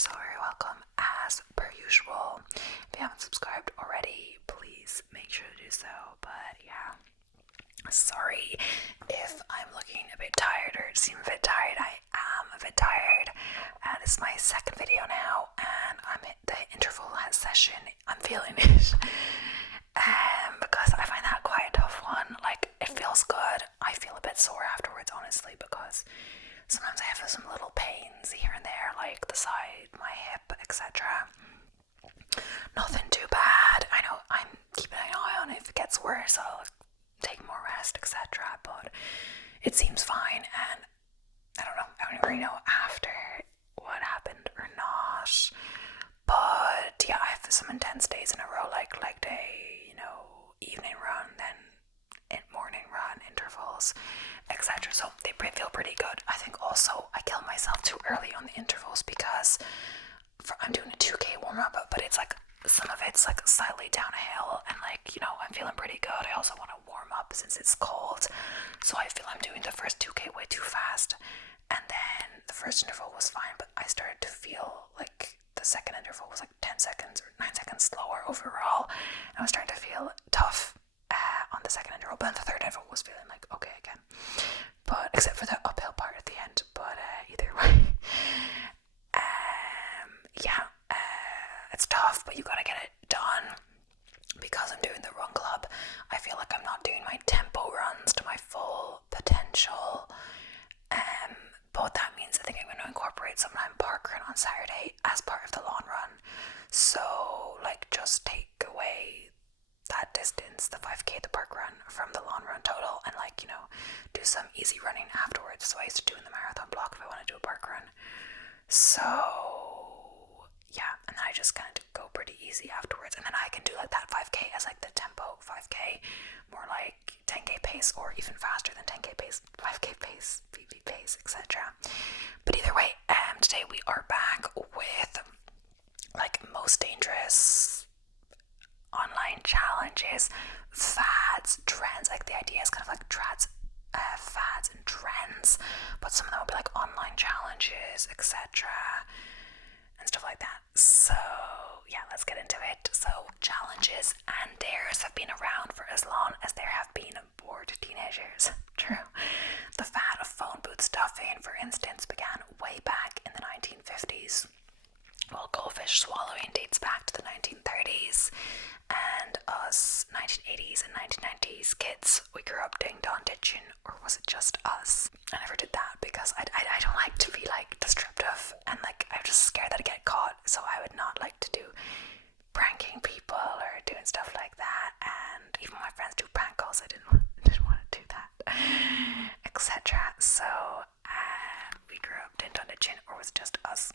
so very welcome as per usual. If you haven't subscribed already, please make sure to do so. But yeah, sorry if I'm looking a bit tired or seem a bit tired. I am a bit tired. This is my second video now, and the interval session. I'm feeling it. Because I find that quite a tough one. Like, it feels good. I feel a bit sore afterwards, honestly, because sometimes I have some little pains here and there, like the side, my hip, etc. Nothing too bad. I know I'm keeping an eye on it. If it gets worse, I'll take more rest, etc. But it seems fine, and I don't know. I don't really know after what happened or not. But yeah, I have some intense days in a row, like leg day, evening run, then morning run, intervals, etc. So they feel pretty good. I think also I kill myself too early on the intervals because I'm doing a 2K warm up, but it's like some of it's like slightly down a hill, and I'm feeling pretty good. I also want to warm up since it's cold, so I feel I'm doing the first 2K way too fast, and then the first interval was fine, but I started to feel like the second interval was like 10 seconds or 9 seconds slower overall, and I was starting to feel tough on the second interval, but then the third interval was feeling like okay again, but except for the uphill part at the end. But either way, it's tough, but you gotta get it done. Because I'm doing the run club, I feel like I'm not doing my tempo runs to my full potential. But that means I think I'm going to incorporate sometime parkrun on Saturday as part of the lawn run. So, just take away that distance, the 5K, the parkrun, from the lawn run total, and do some easy running afterwards. So I used to do in the marathon block if I want to do a parkrun. So yeah, and then I just kind of go pretty easy afterwards, and then I can do like that 5K as like the tempo 5K, more like 10K pace, or even faster than 10K pace, 5K pace, PB pace, etc. But either way, today we are back with like most dangerous online challenges, fads, trends. Like the idea is kind of like fads and trends, but some of them will be like online challenges, etc. and stuff like that. So yeah, let's get into it. So challenges and dares have been around for as long as there have been bored teenagers. True. The fad of phone booth stuffing, for instance, began way back in the 1950s, while goldfish swallowing dates back to the 1930s, and us 1980s and 1990s kids, we grew up ding dong ditching. Or was it just us? I never did that because I don't like to be like disruptive, and like I'm just scared that I get caught, so I would not like to do pranking people or doing stuff like that. And even my friends do prank calls, I didn't want to do that, etc. So we grew up ding dong ditching, or was it just us?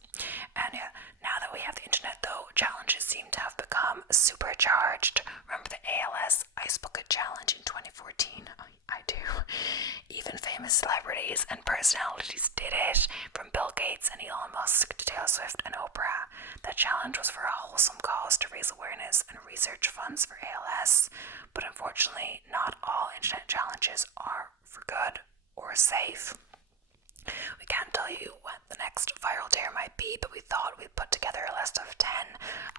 And yeah, now that we have the internet though, challenges seem to have become supercharged. Remember the ALS Ice Bucket Challenge in 2014? I do. Even famous celebrities and personalities did it, from Bill Gates and Elon Musk to Taylor Swift and Oprah. The challenge was for a wholesome cause to raise awareness and research funds for ALS, but unfortunately not all internet challenges are for good or safe. We can't tell you what the next viral dare might be, but we thought we'd put together a list of 10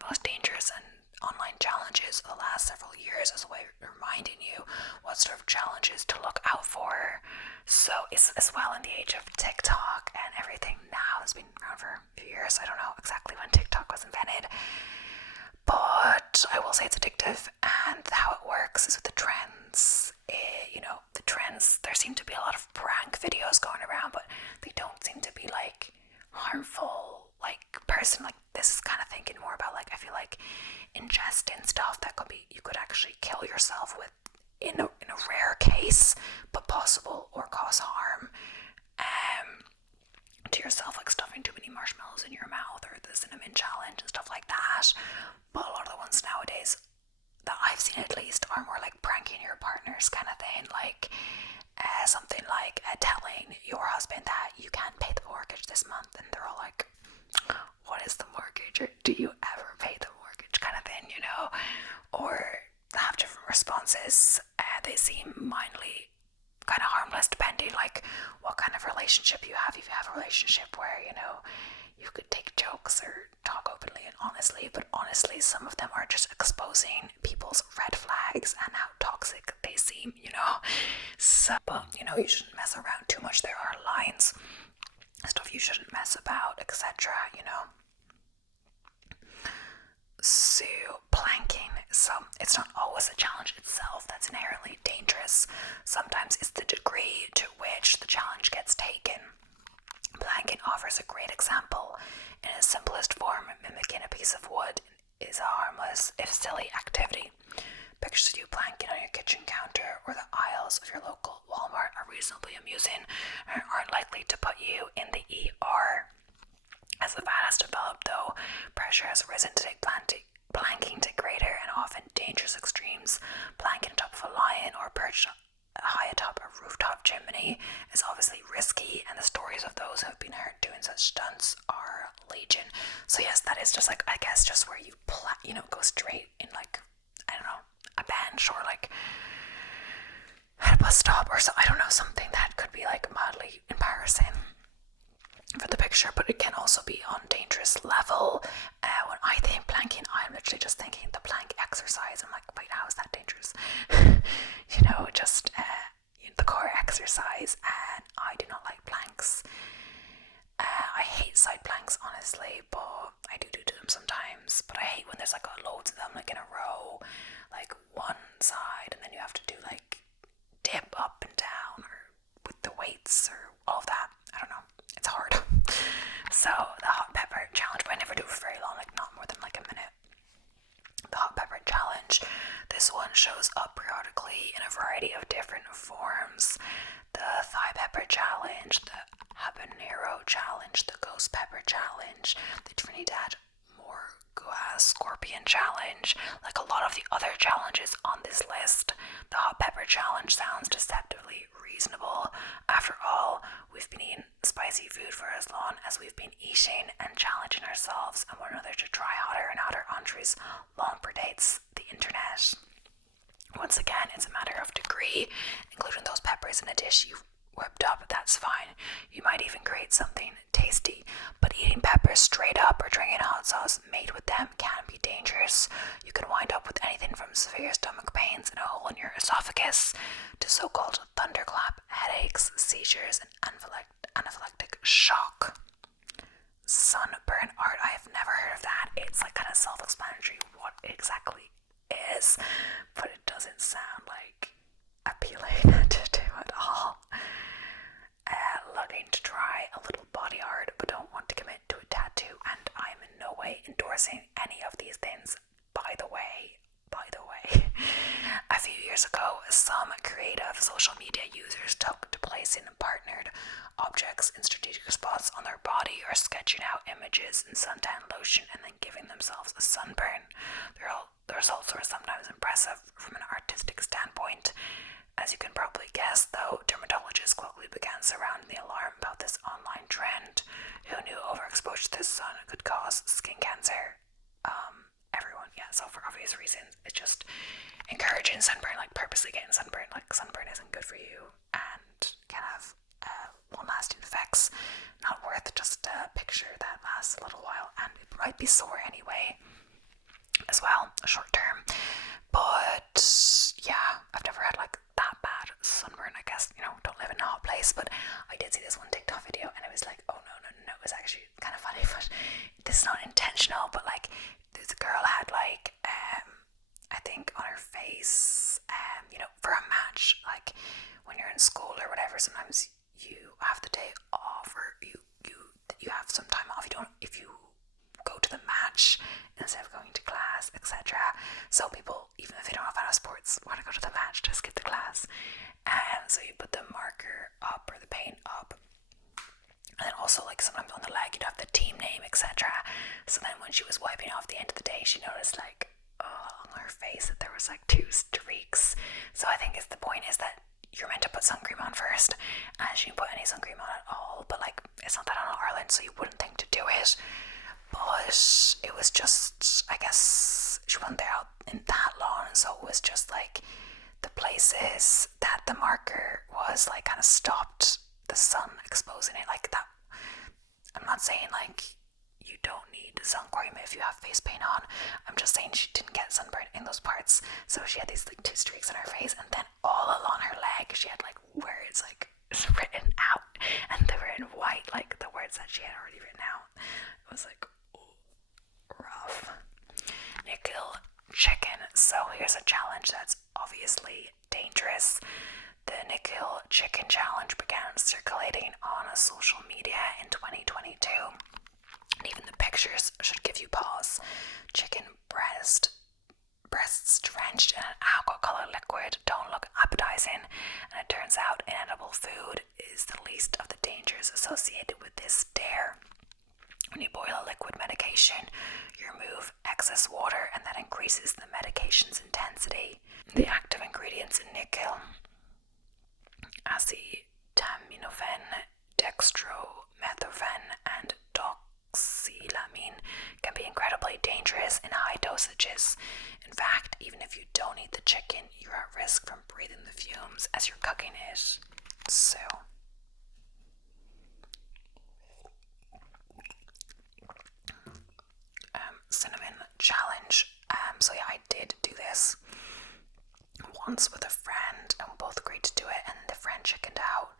most dangerous and online challenges of the last several years as a way of reminding you what sort of challenges to look out for. So it's as well in the age of TikTok and everything now. It's been around for a few years. I don't know exactly when TikTok was invented, but I will say it's addictive, and how it works is with the trends. The trends, there seem to be a lot of prank videos going around, but they don't seem to be like harmful. Like personally, like this is kind of thinking more about like, I feel like ingesting stuff that you could actually kill yourself with in a rare case, but possible, or cause harm to yourself, like stuffing too many marshmallows in your mouth, or the cinnamon challenge and stuff like that. But a lot of the ones nowadays that I've seen, at least, are more like pranking your partners kind of thing, like something like telling your husband that you can't pay the mortgage this month, and they're all like, what is the mortgage, or do you ever pay the mortgage, kind of thing, or have different responses. They seem mindly kind of harmless depending, like what kind of relationship you have. If you have a relationship where, you know, you could take jokes or talk openly and honestly, but honestly, some of them are just exposing people's red flags and how toxic they seem, you know. So, but, you know, you shouldn't mess around too much. There are lines, stuff you shouldn't mess about, etc., you know. So, planking. So, it's not always the challenge itself that's inherently dangerous. Sometimes it's the degree to which the challenge gets taken. Planking offers a great example. In its simplest form, mimicking a piece of wood is a harmless, if silly, activity. Pictures of you planking on your kitchen counter or the aisles of your local Walmart are reasonably amusing and aren't likely to put you in the ER. As the fad has developed, though, pressure has risen to take planking to greater and often dangerous extremes. Planking atop of a lion or perched high atop a rooftop chimney is obviously risky, and the stories of those who have been hurt doing such stunts are legion. So yes, that is just like, I guess, just where you go straight in, like, I don't know, a bench or like at a bus stop or so, I don't know, something that could be like mildly embarrassing for the picture, but it can also be on dangerous level. When I think planking, I'm literally just thinking the plank exercise. I'm like, wait, how is that dangerous? You know, just the core exercise, and I do not like planks. I hate side planks, honestly, but I do them sometimes. But I hate when there's like loads of them, like in a row, like one side, and then you have to do like dip up and down, or with the weights, or all of that. I don't know. It's hard. So the hot pepper challenge, but I never do it for very long, like not more than like a minute. The hot pepper challenge. This one shows up periodically in a variety of different forms. The thigh pepper challenge, the habanero challenge, the ghost pepper challenge, the Trinidad Morgua scorpion challenge. Like a lot of the other challenges on this list, the hot pepper challenge sounds deceptively reasonable. After all, we've been eating spicy food for as long as we've been eating, and challenging ourselves and one another to try hotter and hotter entrees long predates the internet. Once again, it's a matter of degree. Including those peppers in a dish you've whipped up, that's fine. You might even create something tasty, but eating peppers straight up or drinking hot sauce made with them can be dangerous. You can wind up with anything from severe stomach pains and a hole in your esophagus to so-called thunderclap, headaches, seizures, and anaphylactic shock. Sunburn art. I have never heard of that. It's like kind of self-explanatory what it exactly is, but it doesn't sound like appealing to do at all. Looking to try a little body art but don't want to commit to a tattoo, and I'm in no way endorsing any of these things, by the way. A few years ago, some creative social media users took to placing partnered objects in strategic spots on their body or sketching out images in suntan lotion and then giving themselves a sunburn. The results were sometimes impressive from an artistic standpoint. As you can probably guess, though, dermatologists quickly began surrounding the alarm about this online trend. Who knew overexposure to the sun could cause skin cancer? Everyone, yeah, so for obvious reasons, it's just encouraging sunburn, like purposely getting sunburn. Like, sunburn isn't good for you and can have long-lasting effects. Not worth just a picture that lasts a little while, and it might be sore anyway as well, short term. But yeah, I've never had like that bad sunburn. I guess, you know, don't live in a hot place, but I did see this one TikTok video and it was like, oh no, it was actually kind of funny, but this is not intentional. But like, this girl had like I think on her face, you know, for a match, like when you're in school or whatever, sometimes you have the day off, or you have some time off. If you go to the match instead of going to class, etc. So people, even if they don't have out of sports, want to go to the match to skip the class. And so you put the marker up or the paint up. And then also, like, sometimes on the leg you'd have the team name, etc. So then when she was wiping off the end of the day, she noticed like on her face that there was like 2 streaks. So I think the point is that you're meant to put sun cream on first, and she didn't put any sun cream on at all. But like, it's not that on Ireland, so you wouldn't think to do it. But it was just, I guess she wasn't there out in that long, so it was just like the places that the marker was like kind of stopped the sun exposing it like that. I'm not saying like you don't need sun cream if you have face paint on. I'm just saying she didn't get sunburn in those parts, so she had these like 2 streaks on her face, and then all along her leg she had like words like written out, and they were in white, like the words that she had already written out. It was like rough. Nikhil chicken. So here's a challenge that's obviously dangerous. The Nikhil chicken challenge began circulating on social media in 2022. And even the pictures should give you pause. Chicken breasts drenched in an aqua-colored liquid don't look appetizing, and it turns out inedible food is the least of the dangers associated with this dare. When you boil a liquid medication, you remove excess water, and that increases the medication's intensity. The active ingredients in Nikhil, acetaminophen, dextromethorphan, and doxylamine, can be incredibly dangerous in high dosages. In fact, even if you don't eat the chicken, you're at risk from breathing the fumes as you're cooking it. So, cinnamon challenge. So yeah, I did do this once with a friend, and we both agreed to do it, and the friend chickened out,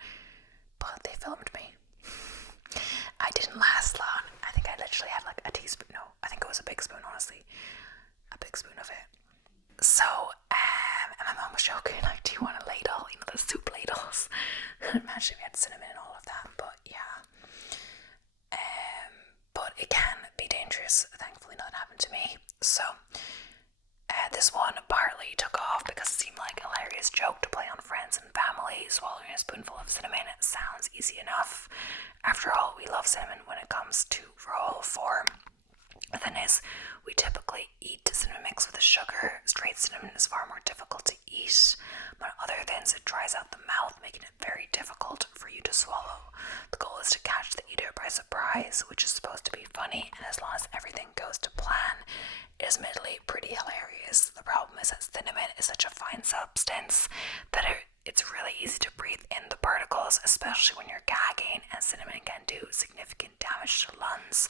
but they filmed me. I didn't last long. I think I literally had like a teaspoon. No, I think it was a big spoon, honestly. A big spoon of it. So, and my mom was joking, like, do you want a ladle? You know, the soup ladles. Imagine we had cinnamon and all of that, but yeah. But it can be dangerous. Thankfully, nothing happened to me. So, this one partly took off because it seemed like a hilarious joke to play on friends and family. Swallowing a spoonful of cinnamon sounds easy enough. After all, we love cinnamon when it comes to roll form. The thing is, we typically eat cinnamon mixed with sugar. Straight cinnamon is far more difficult to eat, but other things it dries out the mouth, making it very difficult for you to swallow. The goal is to catch the eater by surprise, which is supposed to be funny, and as long as everything goes to plan, it is admittedly pretty hilarious. The problem is that cinnamon is such a fine substance that it's really easy to breathe in the particles, especially when you're gagging, and cinnamon can do significant damage to lungs.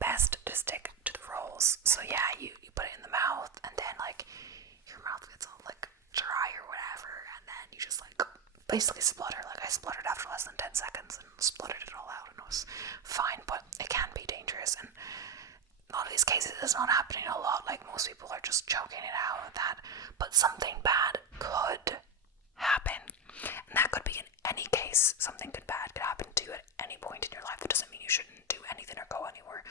Best to stick to the rolls. So yeah, you put it in the mouth, and then like your mouth gets all like dry or whatever, and then you just like basically splutter. Like I spluttered after less than 10 seconds and spluttered it all out, and it was fine, but it can be dangerous. And in a lot of these cases it's not happening a lot. Like most people are just choking it out with that, but something bad could happen, and that could be in any case. Something bad could happen to you at any point in your life. It doesn't mean you shouldn't do anything or go anywhere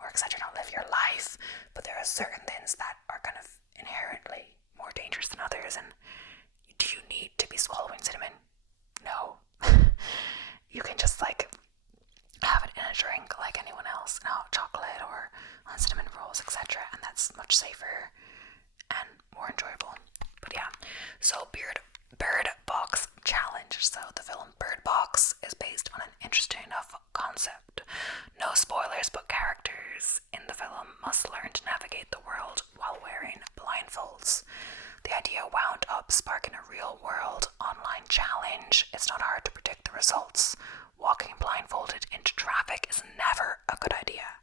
or etc. not live your life, but there are certain things that are kind of inherently more dangerous than others. And do you need to be swallowing cinnamon? No. You can just like have it in a drink like anyone else, in hot chocolate or on cinnamon rolls, etc., and that's much safer and more enjoyable. But yeah, so Bird Box Challenge. So the film Bird Box is based on an interesting enough concept. No spoilers, but characters in the film must learn to navigate the world while wearing blindfolds. The idea wound up sparking a real-world online challenge. It's not hard to predict the results. Walking blindfolded into traffic is never a good idea.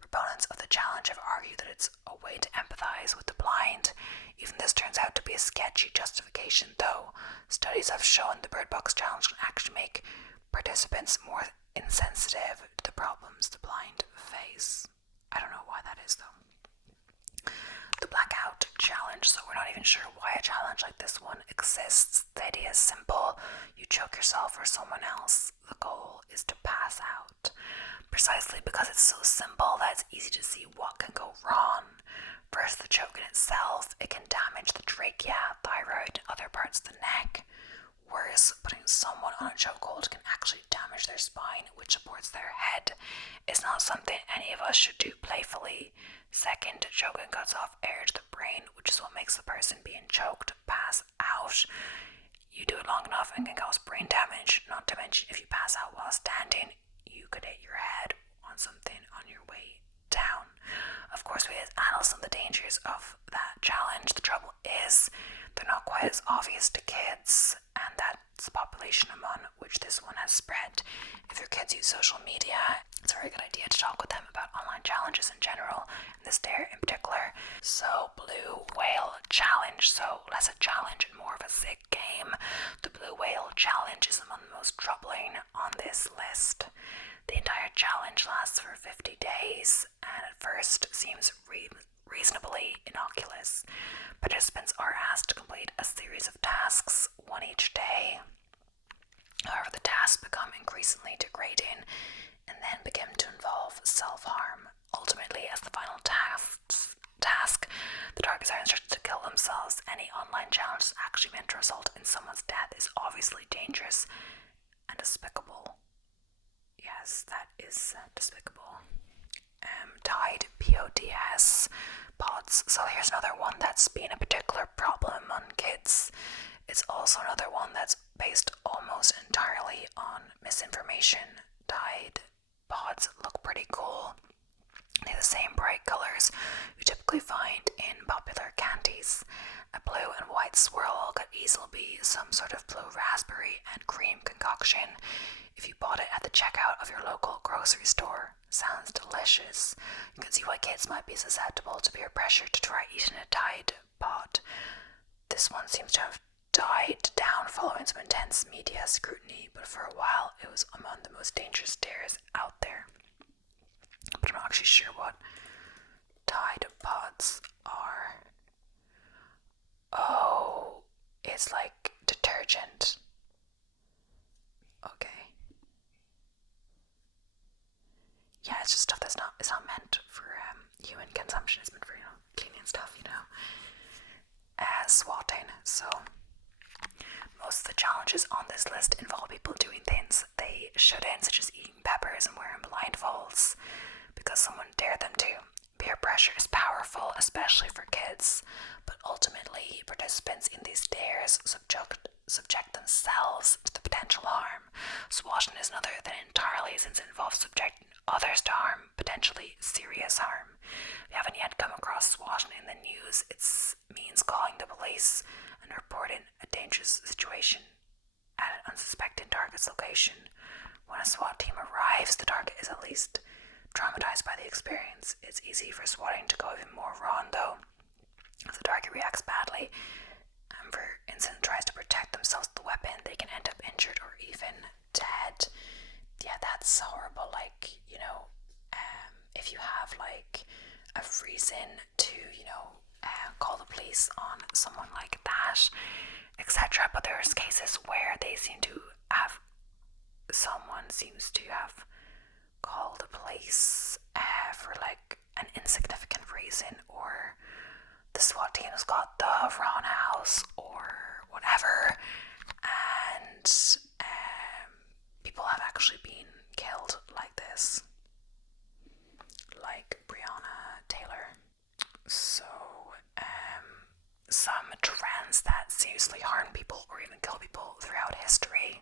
Proponents of the challenge have argued that it's a way to empathize with the blind. Even this turns out to be a sketchy justification, though. Studies have shown the Bird Box Challenge can actually make participants more insensitive to the problems the blind face. I don't know why that is, though. The Blackout Challenge. So we're not even sure why a challenge like this one exists. The idea is simple. You choke yourself or someone else. The goal is to pass out. Precisely because it's so simple that it's easy to see what can go wrong. First, the choke in itself. It can damage the trachea, thyroid, and other parts of the neck. Worse, putting someone on a chokehold can actually damage their spine, which supports their head. It's not something any of us should do playfully. Second, choking cuts off air to the brain, which is what makes the person being choked pass out. You do it long enough and can cause brain damage. Not to mention, if you pass out while standing, you could hit your head on something on your way down. Of course, we as adults know the dangers of that challenge. The trouble is, they're not quite as obvious to kids, and that's the population among which this one has spread. on this list. The entire challenge lasts for 50 days and at first seems reasonably innocuous. Participants are asked to complete a series of tasks, one each day. However, the tasks become increasingly degrading and then begin to involve self-harm. Ultimately, as the final task, the targets are instructed to kill themselves. Any online challenge that's actually meant to result in someone's death is obviously dangerous and despicable. Yes, that is despicable. Tide, PODS, pods. So here's another one that's been a particular problem on kids. It's also another one that's based almost entirely on misinformation. Tide pods look pretty cool. They have the same bright colors you typically find in popular candies. A blue and white swirl could easily be some sort of blue raspberry and cream concoction if you bought it at the checkout of your local grocery store. Sounds delicious. You can see why kids might be susceptible to peer pressure to try eating a Tide pod. This one seems to have died down following some intense media scrutiny, but for a while it was among the most dangerous dares out there. But I'm not actually sure what Tide pods are. Oh, it's like detergent. Okay. Yeah, it's just stuff it's not meant for human consumption. It's meant for, cleaning stuff, swatting. So most of the challenges on this list involve people doing things they shouldn't, such as eating peppers and wearing blindfolds because someone dared them to. Peer pressure is powerful, especially for kids, but ultimately participants in these dares subject themselves to the potential harm. Swatting is another than entirely, since it involves subjecting others to harm, potentially serious harm. If you haven't yet come across swatting in the news, it means calling the police and reporting a dangerous situation at an unsuspected target's location. When a SWAT team arrives, the target is at least traumatized by the experience. It's easy for swatting to go even more wrong, though. If the target reacts badly and, for instance, tries to protect themselves with the weapon, they can end up injured or even dead. Yeah, that's horrible. If you have a reason to, call the police on someone like that, etc. But there's cases where someone seems to have called the police for an insignificant reason, or the SWAT team has got the wrong house or whatever, and people have actually been killed like this, like Breonna Taylor. So some trends that seriously harm people or even kill people throughout history.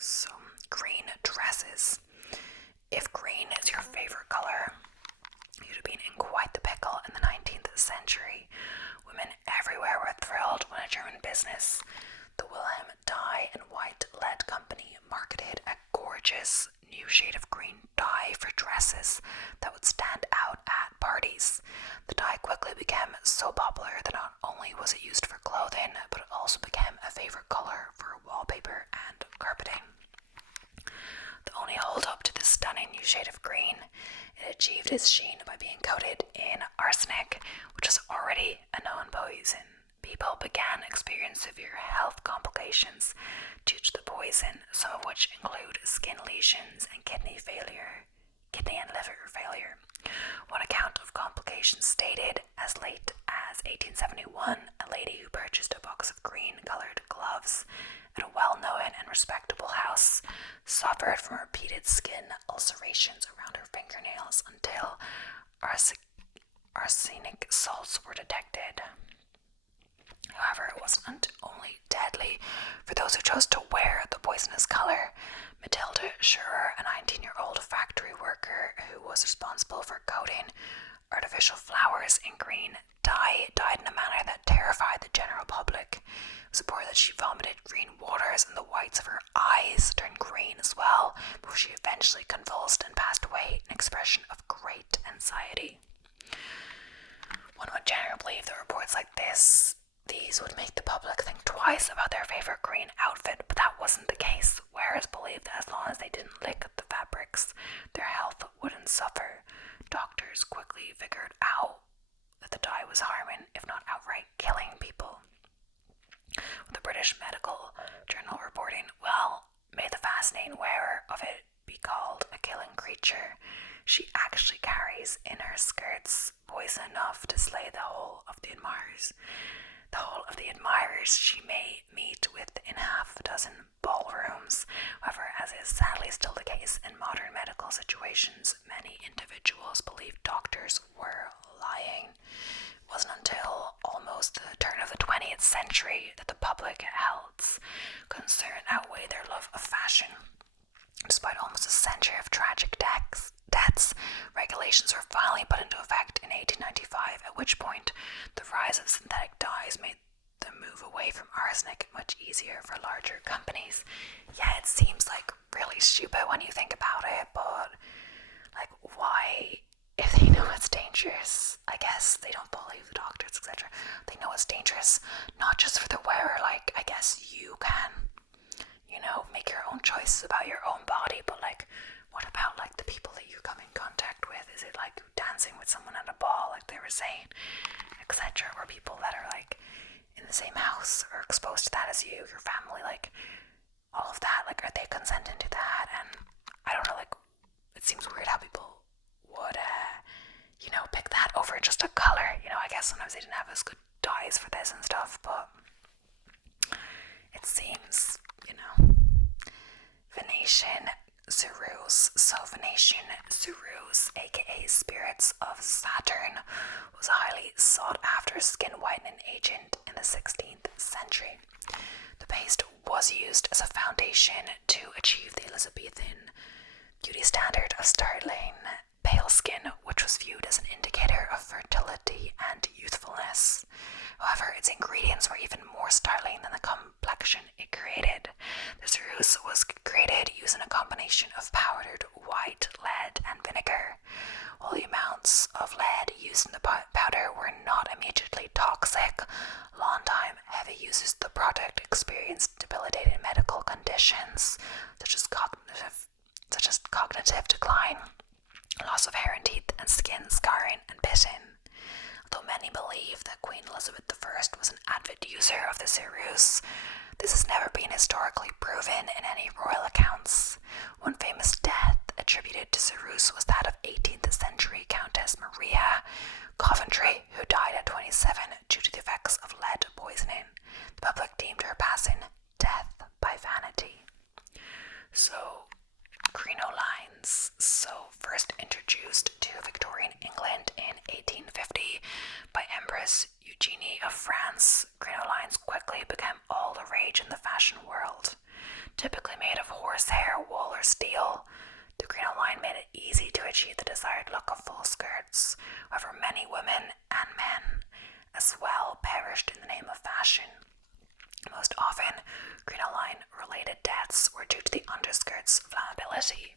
So, green dresses. If green is your favorite color, you'd have been in quite the pickle in the 19th century. Women everywhere were thrilled when a German business, the Wilhelm Dye and White Lead Company, marketed a gorgeous new shade of green dye for dresses that would stand out at parties. The dye quickly became so popular that not only was it used for clothing, but it also became a favorite color for wallpaper and carpeting. The only hold up to this stunning new shade of green, it achieved its sheen by being coated in arsenic, which is already a known poison. People began experiencing severe health complications due to the poison, some of which include skin lesions and kidney and liver failure. One account of complications stated as late as 1871, a lady who purchased a box of green-colored gloves at a well-known and respectable house suffered from repeated skin ulcerations around her fingernails until arsenic salts were detected. However, it wasn't only deadly for those who chose to wear the poisonous color. Matilda Scherer, a 19-year-old factory worker who was responsible for coating artificial flowers in green dye, died in a manner that terrified the general public. It was reported that she vomited green waters and the whites of her eyes turned green as well, before she eventually convulsed and passed away, an expression of great anxiety. One would generally believe that reports like this these would make the public think twice about their favorite green outfit, but that wasn't the case. Wearers believed that as long as they didn't lick the fabrics, their health wouldn't suffer. Doctors quickly figured out that the dye was harming, if not outright killing people. With the British Medical Journal reporting, well, may the fascinating wearer of it be called a killing creature. She actually carries in her skirts poison enough to slay the whole of the admirers. The whole of the admirers she may meet with in half a dozen ballrooms. However, as is sadly still the case in modern medical situations, many individuals believe doctors were lying. It wasn't until almost the turn of the 20th century that the public health's concern outweighed their love of fashion. Despite almost a century of tragic deaths, regulations were finally put into effect in 1895, at which point the rise of synthetic dyes made the move away from arsenic much easier for larger companies. Yeah, it seems like really stupid when you think about it, but like, why, if they know it's dangerous? I guess they don't believe the doctors, etc. They know it's dangerous, not just for the wearer. Like, I guess you can, make your own choices about your own body, but like, what about like the people that you come in contact with? Is it like dancing with someone at a ball, like they were saying, etc., or people that are like in the same house or exposed to that as you, your family, like all of that, like, are they consenting to that? And I don't know, like, it seems weird how people would pick that over just a color. I guess sometimes they didn't have as good dyes for this and stuff, but it seems, Venetian ceruse. So Venetian ceruse, aka spirits of Saturn, was a highly sought after skin whitening agent in the 16th century. The paste was used as a foundation to achieve the Elizabethan beauty standard of startling pale skin, which was viewed as an indicator of fertility and youthfulness. However, its ingredients were even more startling than the complexion it created. The ceruse was created using a combination of powdered white lead and vinegar. While the amounts of lead used in the powder were not immediately toxic, long-time heavy users of the product experienced debilitating medical conditions such as cognitive decline, loss of hair and teeth, and skin scarring and pitting. Although many believe that Queen Elizabeth I was an avid user of the ceruse, this has never been historically proven in any royal accounts. One famous death attributed to ceruse was that of 18th century Countess Maria Coventry, who died at 27 due to the effects of lead poisoning. The public deemed her passing death by vanity. So, crinolines. First introduced to Victorian England in 1850 by Empress Eugenie of France, crinolines quickly became all the rage in the fashion world. Typically made of horsehair, wool, or steel, the crinoline made it easy to achieve the desired look of full skirts. However, many women and men as well perished in the name of fashion. Most often, crinoline-related deaths were due to the underskirt's flammability.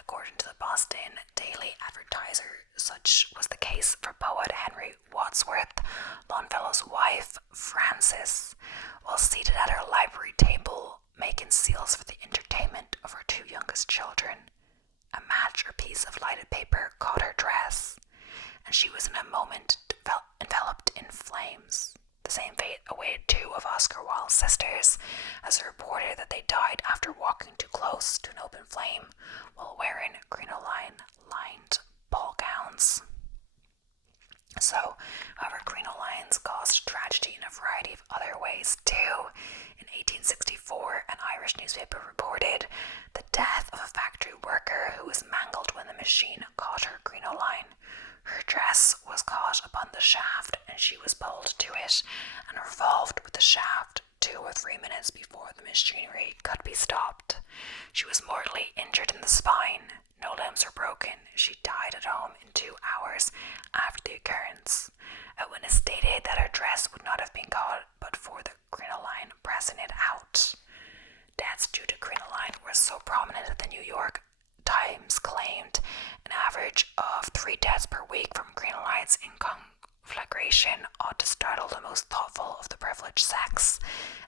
According to the Boston Daily Advertiser, such was the case for poet Henry Wadsworth, Longfellow's wife, Frances. While seated at her library table, making seals for the entertainment of her two youngest children, a match or piece of lighted paper caught her dress, and she was in a moment enveloped in flames. The same fate awaited two of Oscar Wilde's sisters, as it reported that they died after walking too close to an open flame while wearing crinoline-lined ball gowns. However, crinolines caused tragedy in a variety of other ways too. In 1864, an Irish newspaper reported the death of a factory worker who was mangled when the machine caught her crinoline. Her dress was caught upon the shaft, and she was pulled to it and revolved with the shaft 2 or 3 minutes before the machinery could be stopped. She was mortally injured in the spine. No limbs were broken. She died at home in 2 hours after the occurrence. A witness stated that her dress would not have been caught but for the crinoline pressing it out. Deaths due to crinoline were so prominent that the New York Times claimed an average of 3 deaths per week from crinolines in conflagrations immigration ought to startle the most thoughtful of the privileged sex,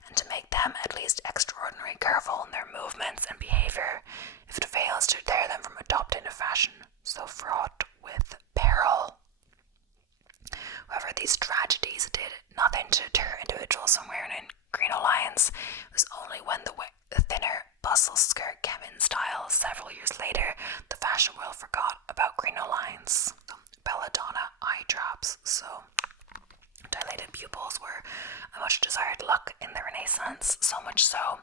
and to make them at least extraordinarily careful in their movements and behaviour, if it fails to deter them from adopting a fashion so fraught with peril. However, these tragedies did nothing to deter individuals from wearing crinolines. It was only when the thinner bustle skirt came in style several years later the fashion world forgot about crinolines. Belladonna eye drops. So dilated pupils were a much desired look in the Renaissance, so much so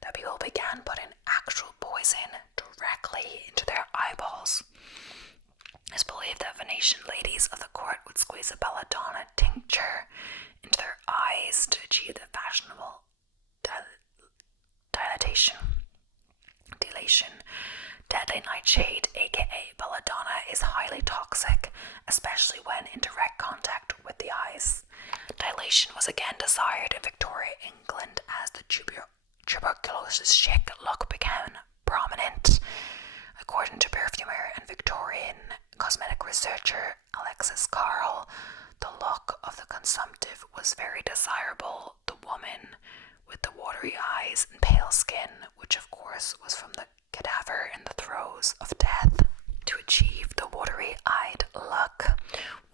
that people began putting actual poison directly into their eyeballs. It's believed that Venetian ladies of the court would squeeze a belladonna tincture into their eyes to achieve the fashionable dilation. Deadly nightshade, aka belladonna, is highly toxic, especially when in direct contact with the eyes. Dilation was again desired in Victorian England as the tuberculosis chic look became prominent. According to perfumer and Victorian cosmetic researcher Alexis Carl, the look of the consumptive was very desirable. The woman with the watery eyes and pale skin, which of course was from the cadaver in the throes of death. To achieve the watery-eyed look,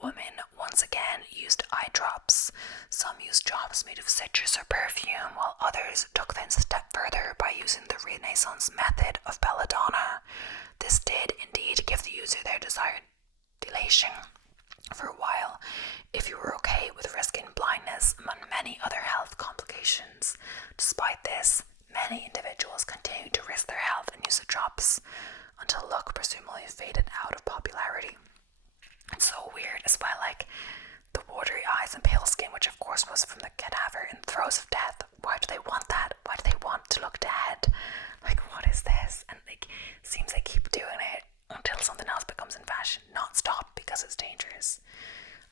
women once again used eye drops. Some used drops made of citrus or perfume, while others took things a step further by using the Renaissance method of belladonna. This did indeed give the user their desired dilation for a while, if you were okay with risking blindness among many other health complications. Despite this, many individuals continued to risk their health and use the drops until the look presumably faded out of popularity. It's so weird as well, like the watery eyes and pale skin, which of course was from the cadaver in the throes of death. Why do they want that? Why do they want to look dead? Like, what is this? And like, seems they keep doing it until something else becomes in fashion, not stop because it's dangerous.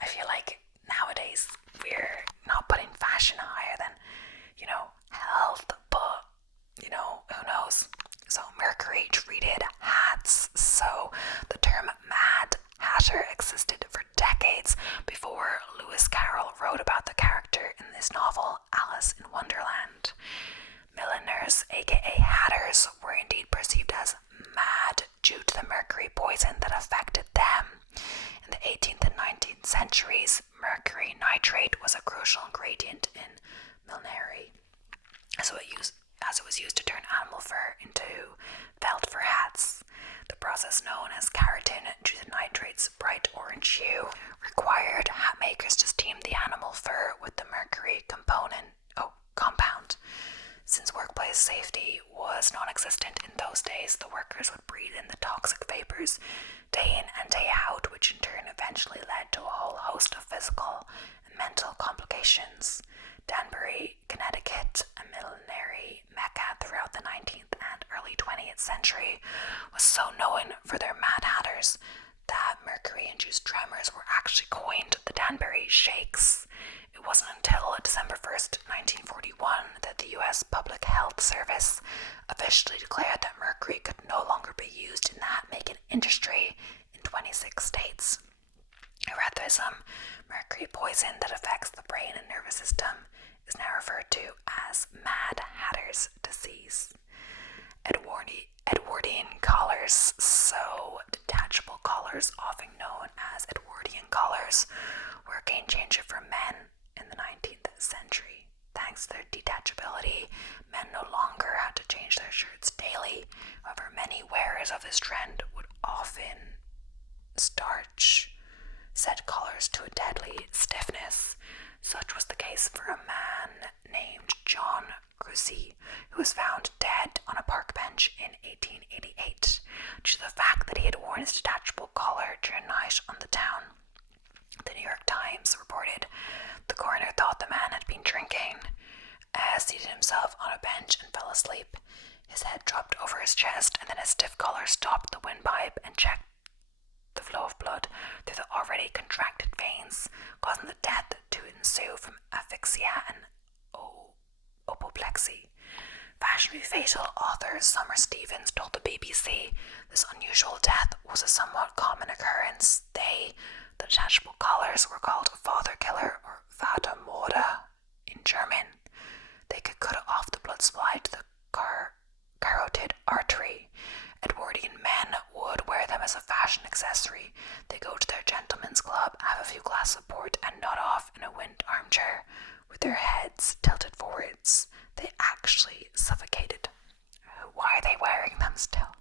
I feel like nowadays we're not putting fashion higher than, health, but, who knows? So Mercury treated hats. So the term Mad Hatter existed for decades before Lewis Carroll wrote about the character in his novel Alice in Wonderland. Milliners, aka hatters, were indeed perceived as mad due to the mercury poison that affected them. In the 18th and 19th centuries, mercury nitrate was a crucial ingredient in millinery, as it was used to turn animal fur into felt for hats. The process known as keratin due to nitrate's bright orange hue required hat makers to steam the animal fur with the mercury compound. Since workplace safety was non-existent in those days, the workers would breathe in the toxic vapors day in and day out, which in turn eventually led to a whole host of physical and mental complications. Danbury, Connecticut, a millinery mecca throughout the 19th and early 20th century, was so known for their Mad Hatters that mercury-induced tremors were actually coined the Danbury Shakes. It wasn't until December 1st, 1941 that the U.S. Public Health Service officially declared that mercury could no longer be used in the hat-making industry in 26 states. Erythrism, mercury poison that affects the brain and nervous system, is now referred to as Mad Hatter's disease. Edwardian collars, so detachable collars, often known as Edwardian collars, were a game changer for men in the 19th century. Thanks to their detachability, men no longer had to change their shirts daily. However, many wearers of this trend would often starch said collars to a deadly stiffness. Such was the case for a man named John Cruzy, who was found dead on a park bench in 1888 due to the fact that he had worn his detachable collar during a night on the town. The New York Times reported the coroner thought the man had been drinking, seated himself on a bench and fell asleep. His head dropped over his chest, and then his stiff collar stopped the windpipe and checked the flow of blood through the already contracted veins, causing the death to ensue from asphyxia and apoplexy. Fashionably fatal author Summer Stevens told the BBC this unusual death was a somewhat common occurrence. They, The detachable collars were called Fatherkiller or Vatermörder in German. They could cut off the blood supply to the carotid artery. Edwardian men would wear them as a fashion accessory. They go to their gentleman's club, have a few glasses of port, and nod off in a wind armchair with their heads tilted forwards. They actually suffocated. Why are they wearing them still?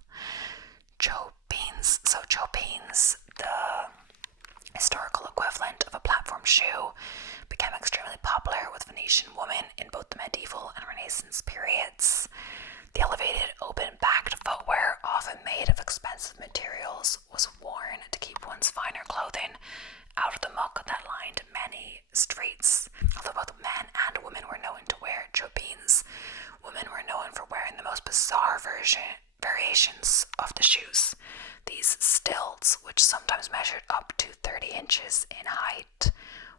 Chopines. So chopines, the historical equivalent of a platform shoe, became extremely popular with Venetian women in both the medieval and Renaissance periods. The elevated, open-backed footwear, often made of expensive materials, was worn to keep one's finer clothing out of the muck that lined many streets. Although both men and women were known to wear chopines, women were known for wearing the most bizarre variations of the shoes. These stilts, which sometimes measured up to 30 inches in height,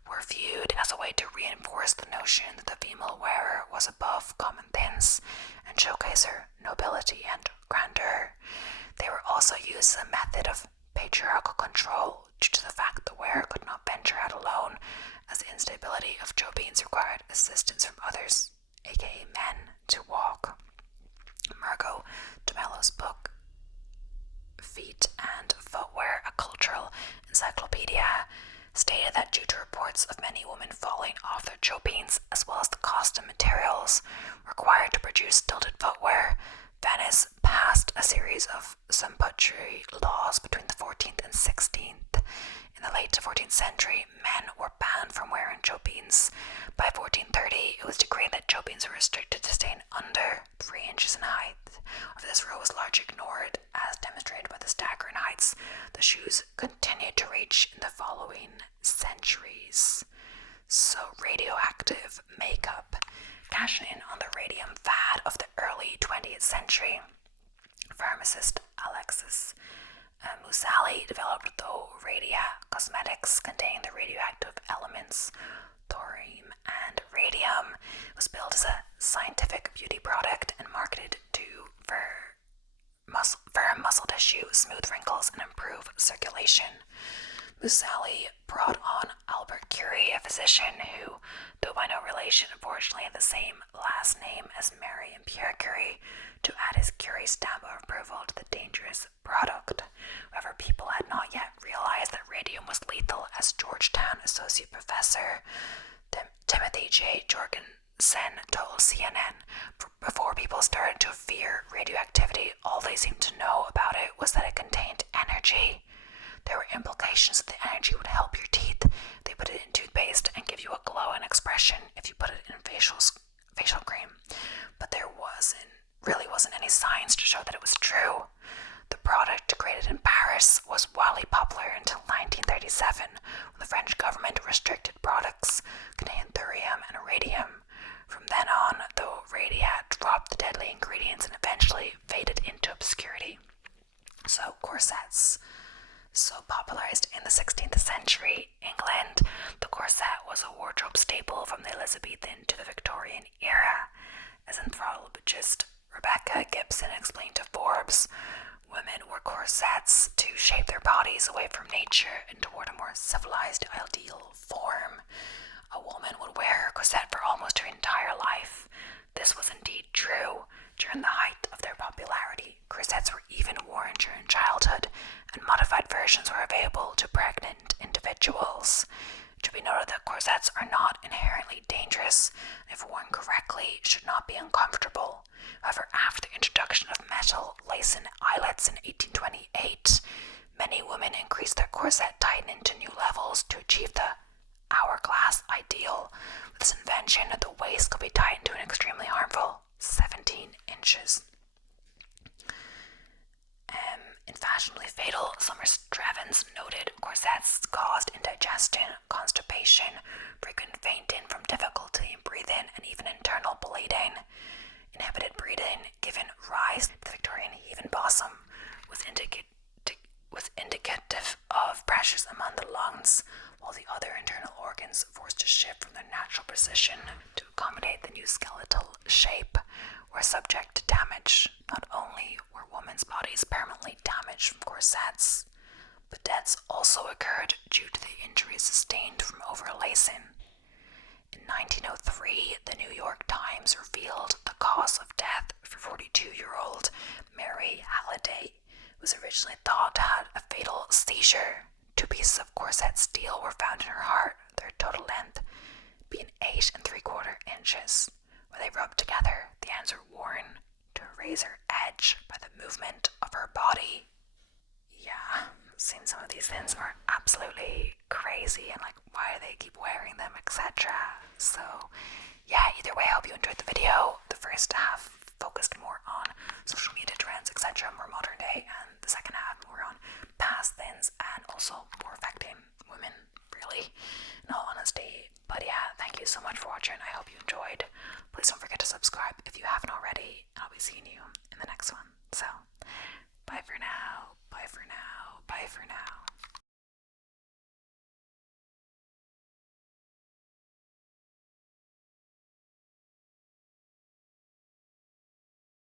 were viewed as a way to reinforce the notion that the female wearer was above common things and showcase her nobility and grandeur. They were also used as a method of patriarchal control due to the fact the wearer could not venture out alone, as the instability of chopines required assistance from others, aka men, to walk. Margot Dumelo's book, Feet and Footwear, a Cultural Encyclopedia, stated that due to reports of many women falling off their chopines, as well as the cost of materials required to produce stilted footwear, Venice passed a series of sumptuary laws between the 14th and 16th. In the late 14th century, men were banned from wearing chopines. By 1430, it was decreed that chopines were restricted to staying under 3 inches in height. Although this rule was largely ignored, as demonstrated by the staggering heights the shoes continued to reach in the following centuries. So, radioactive makeup. Cashing in on the radium fad of the early 20th century, pharmacist Alexis Musali developed the Radia cosmetics containing the radioactive elements thorium and radium. It was billed as a scientific beauty product and marketed for muscle tissue, smooth wrinkles, and improve circulation. Musali brought on Albert Curie, a physician who, though by no relation, unfortunately had the same last name as Marie and Pierre Curie, to add his Curie stamp of approval to the dangerous product. However, people had not yet realized that radium was lethal, as Georgetown Associate Professor Timothy J. Jorgensen told CNN. Before people started to fear radioactivity, all they seemed to know about it was that it contained energy. There were implications that the energy would help your teeth. They put it in toothpaste and give you a glow and expression if you put it in facial cream. But there really wasn't any science to show that it was true. The product, created in Paris, was wildly popular until 1937, when the French government restricted products containing thorium and radium. From then on, though, Radia dropped the deadly ingredients and eventually faded into obscurity. So, corsets. So popularized in the 16th century England, the corset was a wardrobe staple from the Elizabethan to the Victorian era. As anthropologist Rebecca Gibson explained to Forbes, women wore corsets to shape their bodies away from nature and toward a more civilized ideal form. A woman would wear her corset for almost her entire life. This was indeed true. During the height of their popularity, corsets were even worn during childhood, and modified versions were available to pregnant individuals. It should be noted that corsets are not inherently dangerous, and if worn correctly, should not be uncomfortable. However, after the introduction of metal lace and eyelets in 1828, many women increased their corset tightening to new levels to achieve the hourglass ideal. With this invention, the waist could be tightened to an extremely harmful 17 inches. In fashionably fatal, Summer Strevens noted corsets caused indigestion, constipation, frequent fainting from difficulty in breathing, and even internal bleeding. Inhibited breathing, given rise to the Victorian heave and bosom, was indicative of pressures among the lungs, while the other internal organs, forced to shift from their natural position to accommodate the new skeletal shape, were subject to damage. Not only were women's bodies permanently damaged from corsets, but deaths also occurred due to the injuries sustained from overlacing. In 1903, the New York Times revealed the cause of death for 42-year-old Mary Halliday was originally thought to have a fatal seizure. 2 pieces of corset steel were found in her heart, their total length being 8 3/4 inches. When they rubbed together, the ends were worn to a razor edge by the movement of her body. Yeah, seeing some of these things are absolutely crazy, and like, why do they keep wearing them, etc. So yeah, either way, I hope you enjoyed the video. The first half focused more on social media trends, etc., more modern day, and the second half more on past things and also more affecting women, really, in all honesty. But yeah, thank you so much for watching. I hope you enjoyed. Please don't forget to subscribe if you haven't already, and I'll be seeing